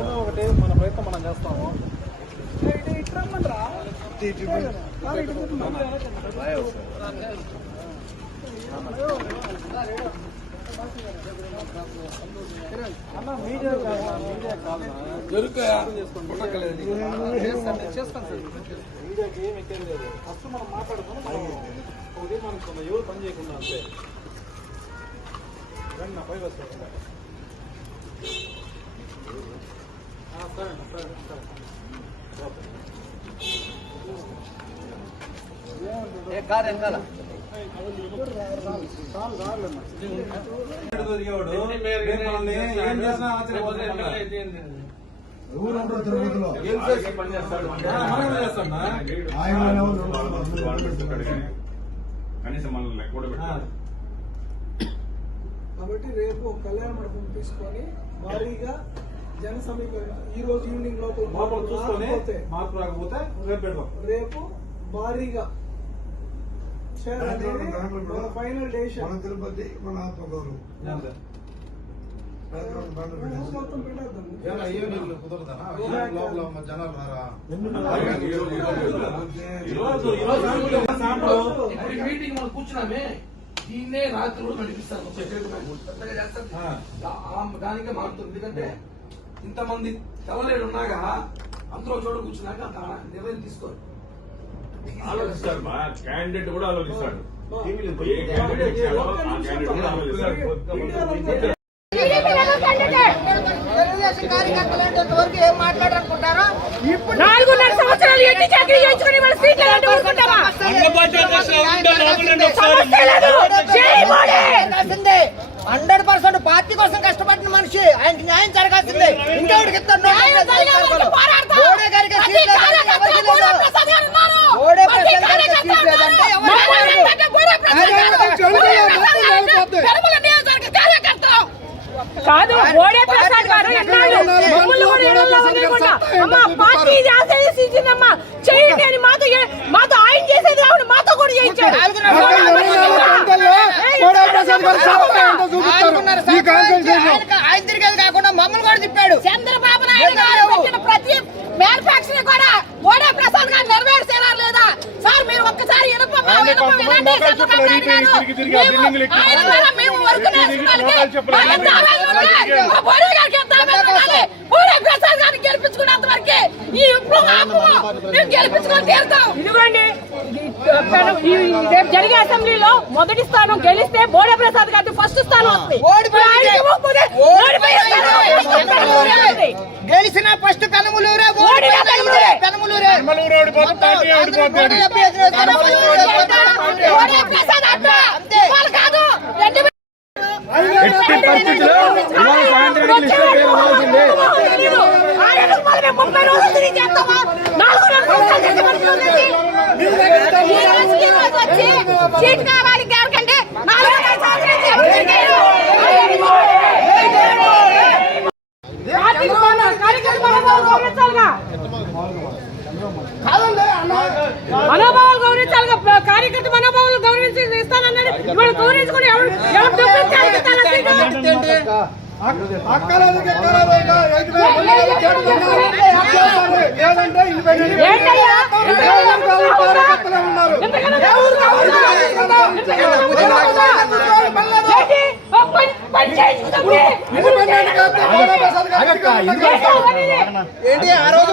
ఏదో ఒకటి మన ప్రయత్నం మనం చేస్తాము. అన్న మీడియా చేస్తాను సార్. మీడియాకి ఏమి ఎక్కేది లేదు. ఫస్ట్ మనం మాట్లాడుకున్నాం. ఒకటి మనకు ఎవరు పని చేయకుండా అంతే. రండి నా పై వస్తాను. కాబట్టి రేపు కళ్యాణ మండపం తీసుకొని భారీగా జన సమీకరణ ఈ రోజు ఈవినింగ్ లోపల చూసుకొని మార్పు రాకపోతే రేపు భారీగా ఫైనల్ డెసిషన్ తిరుపతి మన ఆత్మగౌరవం మొత్తం పెట్టేద్దాం. మీటింగ్ మనం కూర్చున్నామే దీన్నే రాత్రి కూడా నడిపిస్తాను. దానికే మారుతుంది. ఎందుకంటే ఇంతమంది తెల్లలేడు ఉన్నాగా అందరూ చోట కూర్చున్నాక నిర్ణయం తీసుకోరు. ఆలోచిస్తారు మా క్యాండిడేట్ కూడా ఆలోచిస్తాడు. తెలుగుదేశం కార్యకర్తలు వరకు ఏం మాట్లాడాలనుకుంటారో 4.5 సంవత్సరాలు ఎట్టి చాకరీ చేయించుకుని వాళ్ళ సీట్లు అనుకుంటారా? 100% పార్టీ కోసం కష్టపడిన మనిషి ఆయనకి న్యాయం జరగాల్సిందే. ఇంకెవరికి ఇస్తాడు? మోడీ గారికి సీట్ లేదంటే కాదు ఓడే ప్రసాద్ గారు పార్టీ చేసేసిందమ్మా చేయండి అని మాతో ఆయన చేసేది రావుడు మాతో కూడా చేయించాడు. ఆయన తిరిగేది కాకుండా మమ్మల్ని కూడా తిప్పాడు. చంద్రబాబు నాయుడు గారు పెట్టిన ప్రతి మ్యానుఫాక్చరింగ్ కూడా ఓడే ప్రసాద్ గారు నెరవేర్చేలా లేదా? సార్ మీరు ఒక్కసారి గెలిపించుకున్నంత వరకే ఈ మేము గెలిపించుకొని తీరుతాం. ఇదిగోండి రేపు జరిగే అసెంబ్లీలో మొదటి స్థానం గెలిస్తే బోడే ప్రసాద్ గారికి ఫస్ట్ స్థానం వస్తుంది. గెలిచిన ఫస్ట్ కనుమలూరే ఎట్టి పరిస్థితుల్లో సాయంత్రం 30 రోజులు తిరిగి చేస్తామా? 4 వచ్చి సీట్ కావాలి ఎవరికంటే 4 మనోభావాలు గౌరవించాలిగా. కార్యకర్త మనోభావాలు గౌరవించి ఇస్తానన్నాడు. ఇవాళ గౌరవించుకుని ఎవరు ఏంటి ఆ రోజు